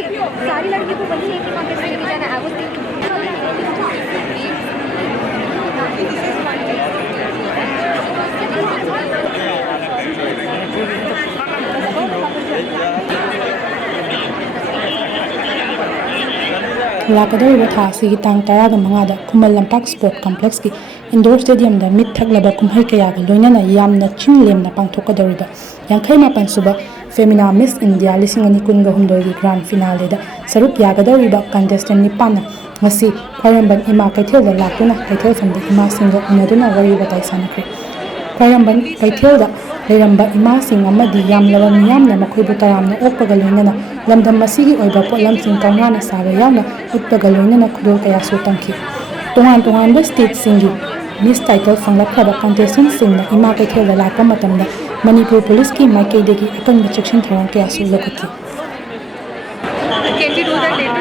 सारी लड़की को बल्कि एक ही कॉन्टेस्ट में लेके जाना है। वो लाकदौरिबा था असिगी तांग 15 खुमल लंपाक स्पोर्ट कॉम्प्लेक्स की इंडोर स्टेडियम दा मिट थकलबा कुमहै कयागा लोइनना यामना चिन लेमना पांथोकदौरिबा 58 सुबा फेमिना मिस इंडिया 2026 की ग्रांड फिनाले दा सरुक यागदौरिबा contestant निपाना ngasi Khwairambam ima kaithel da lakuna kaithel famda ima singa unaduna wari batai sanakre Khwairambam kaithel da leiramba ima sing amadi yamlaba miyamna makhoibu taramna okpaga loinana lamdam masigi oiba potlam sing kaungana saba yamna utpaga loinana khudol kaya su tamki tongan ba state singi miss title fanglakhaba contestant singna ima kaithel da lakpa matamda manipur police ki maikei degi akan section tharang kaya su lokati Can we do that later?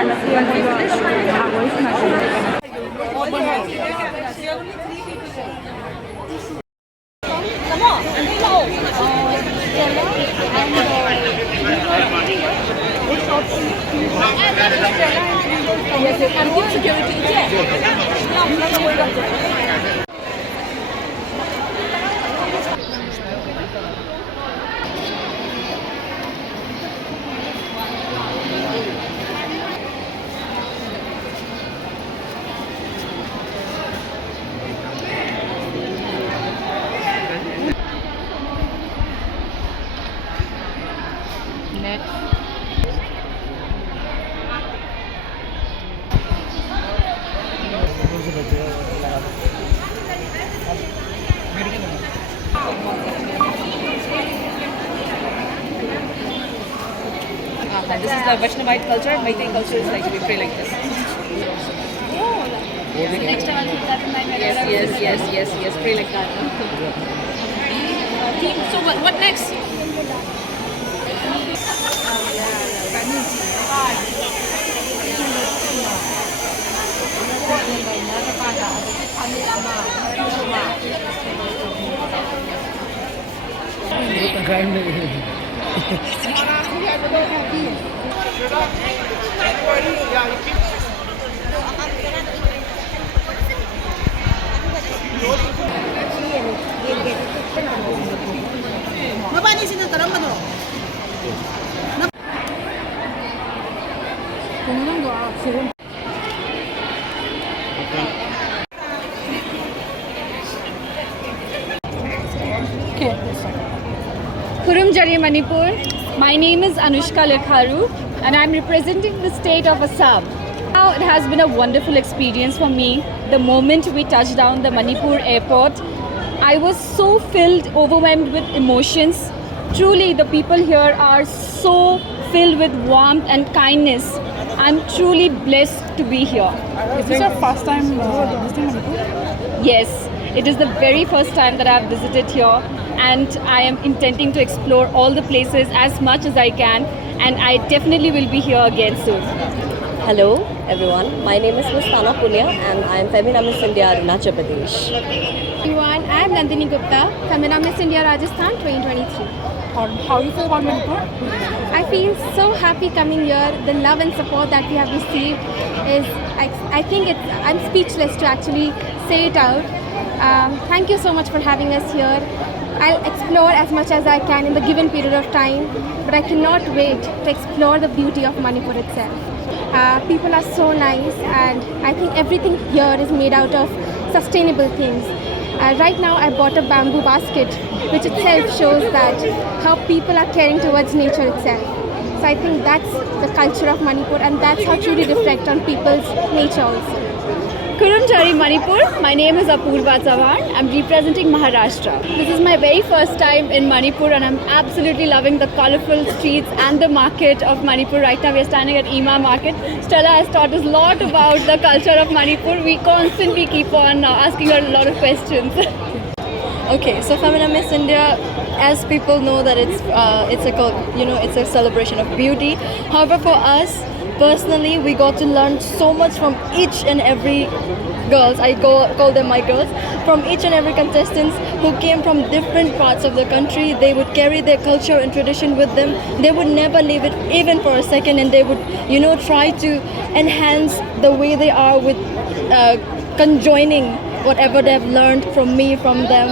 This is the Vaishnavite culture. Maitei culture is like we pray like this. Next time I'll keep that in mind. Yes. Pray like that. So what next? Mabani sino tarambano. 𝐿 Manipur. My name is Anushka Lekharu and I'm representing the state of Assam. Now it has been a wonderful experience for me. The moment we touched down the Manipur airport, I was so filled, overwhelmed with emotions. Truly, the people here are so filled with warmth and kindness. I'm truly blessed to be here. Is this your first time visiting Manipur? Yes, it is the very first time that I've visited here, and I am intending to explore all the places as much as I can, and I definitely will be here again soon. Hello everyone, my name is Miss Tana Punya and I am Femina Miss India Arunachal Pradesh. Everyone, I am Nandini Gupta, Femina Miss India Rajasthan 2023. How do you feel about Manipur? I feel so happy coming here. The love and support that we have received is, I think I'm speechless to actually say it out. Thank you so much for having us here. I'll explore as much as I can in the given period of time, but I cannot wait to explore the beauty of Manipur itself. People are so nice, and I think everything here is made out of sustainable things. Right now I bought a bamboo basket, which itself shows that how people are caring towards nature itself. So I think that's the culture of Manipur, and that's how truly reflect on people's nature also. Kurumchari, Manipur. My name is Apurva Chavan. I'm representing Maharashtra. This is my very first time in Manipur and I'm absolutely loving the colorful streets and the market of Manipur. Right now we are standing at Ima market. Stella has taught us a lot about the culture of Manipur. We constantly keep on asking her a lot of questions. Okay, so Femina Miss India, as people know that it's a celebration of beauty. However, for us, personally, we got to learn so much from each and every girls. I call them my girls. From each and every contestants who came from different parts of the country. They would carry their culture and tradition with them. They would never leave it even for a second, and they would, try to enhance the way they are with conjoining whatever they've learned from me, from them,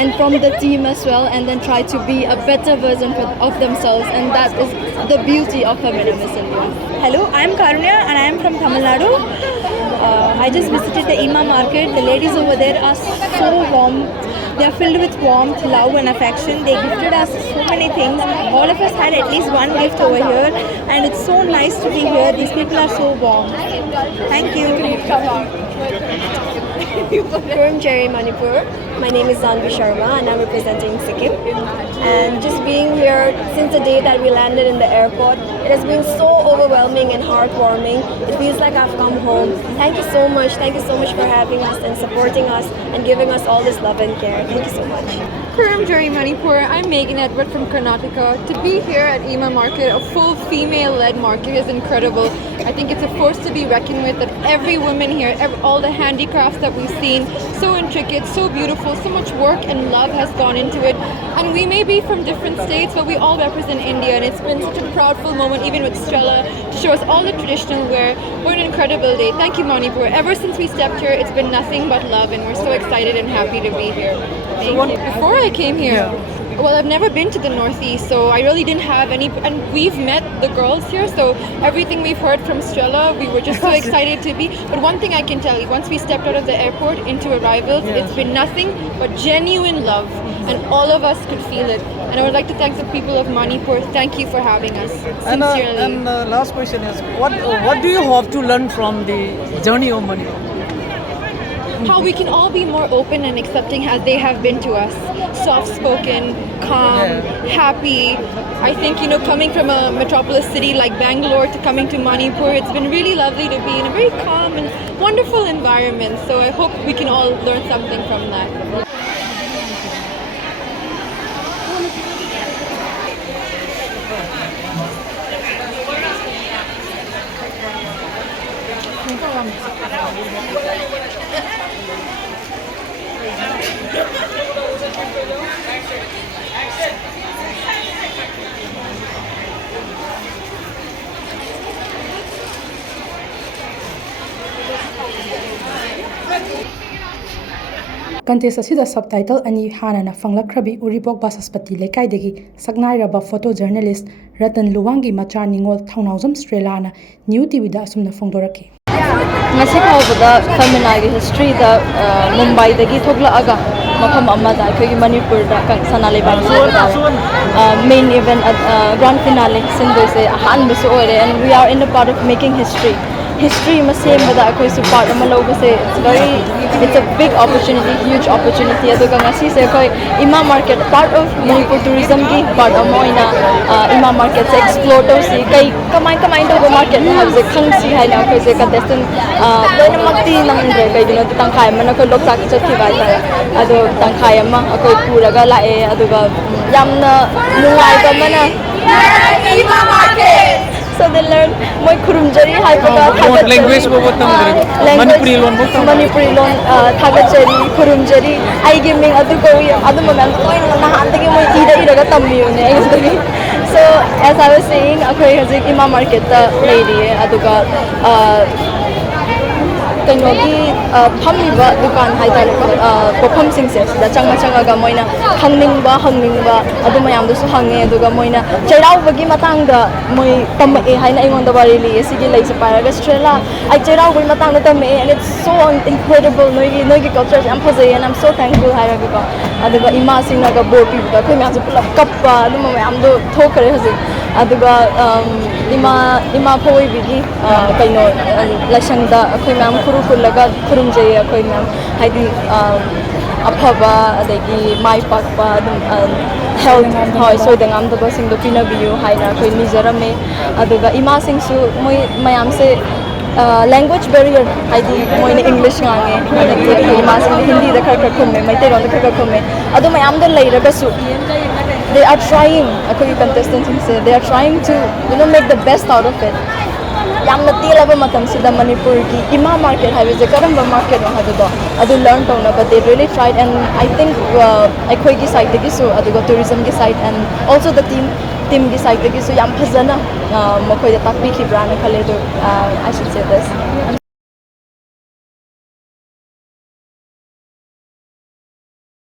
and from the team as well, and then try to be a better version of themselves. And that is the beauty of Femina Miss India. Hello, I am Karunya and I am from Tamil Nadu. I just visited the 𝐸𝐻 market. The ladies over there are so warm. They are filled with warmth, love and affection. They gifted us so many things. All of us had at least one gift over here, and it's so nice to be here. These people are so warm. Thank you. From Manipur. My name is 𝐍𝐸𝐵 Sharma and I'm representing Sikkim. And just being here since the day that we landed in the airport, it has been so overwhelming and heartwarming. It feels like I've come home. Thank you so much. Thank you so much for having us and supporting us and giving us all this love and care. Thank you so much. From Manipur, I'm Megan Edward from Karnataka. To be here at 𝐸𝐻 Market, a full female-led market, is incredible. I think it's a force to be reckoned with, that every woman here, all the handicrafts that we've seen, so intricate, so beautiful, so much work and love has gone into it. And we may be from different states, but we all represent India, and it's been such a proudful moment, even with Strella, to show us all the traditional wear. What an incredible day. Thank you, Manipur. Ever since we stepped here, it's been nothing but love, and we're so excited and happy to be here. Before I came here, well, I've never been to the Northeast, so I really didn't have any, and we've met the girls here, so everything we've heard from Strella, we were just so excited to be. But one thing I can tell you, once we stepped out of the airport into arrivals, it's been nothing but genuine love, and all of us could feel it. And I would like to thank the people of Manipur. Thank you for having us, sincerely. And last question is, what do you hope to learn from the journey of Manipur? How we can all be more open and accepting as they have been to us. Soft-spoken, calm, happy. I think, coming from a metropolis city like Bangalore to coming to Manipur, it's been really lovely to be in a very calm and wonderful environment. So I hope we can all learn something from that. Contest asida subtitle ani hanana fanglakhabi Uripok Basaspati lekaidagi saknairaba photo journalist Ratan Luwangi macha ningol thaunauzam Strelana newtv da asumna phongdoraki. Ngasi phawbada Femina gi history da Mumbai dagi thoglaaga mafam amada akhoi Manipur da sanaleba main event grand finale sindoi se ahan bisu ore, and we are in the part of making history. History must say that I so part of it's a big opportunity, huge opportunity. Aduga ngasi se koi 𝐸𝐻 Market part of Manipur tourism ki part of moina 𝐸𝐻 Market se explore to see kai kamai to market have se khang si hai na koi se contestant doina makti namre kai tangkhai mana koi lok sak chat ki bai ta adu tangkhai ama koi puraga lae aduga yamna nuai ba mana 𝐸𝐻 Market. So they learn moi khurumjari hai paga language ko botam Manipuri lon botam Manipuri lon thagachari khurumjari ai gaming adu ko adu manan koi na handagi moi ira tammi une ai. So as I was saying, akhoi hazik 𝐸𝐻 Market ta lady aduga kanogi phamliba dukan haitare pofam singse da changa moina hangningba adu mayam du su hange aduga moina chairau bagi matang da moi tamae haina ingon da bari li sigi lai sa paraga Strella ai chairau bagi matang da tamae, and it's so incredible. Noigi culture am phazai, and I'm so thankful hairaga ko aduga 𝐸𝐻 singna ga bo pi da khoi myam pula kappa adu mayam du thokare hazi aduga 𝐸𝐻 phoi bigi kaino lasang da khoi myam kulaga khurumjay akhoi myam haidi aphaba adagi mai pakpa health hoi soidangam da basing do pinabiu haina khoi nizarame aduga 𝐸𝐻 sing su moi mayam se language barrier haidi moina English ngange adagi 𝐸𝐻 sing Hindi da khar khumme mai te ron da khar khumme adu mayam da leiraga su they are trying, akhoi contestants say they are trying to make the best out of it. yamna telaba matam sida Manipur ki ima market haibse karamba market no haibdo adu learn tawna but they really tried and I think akhoi gi side gi so aduga tourism gi side and also the team gi side gi so yam phajana makhoi da takbi khibra na khale do I should say this. I'm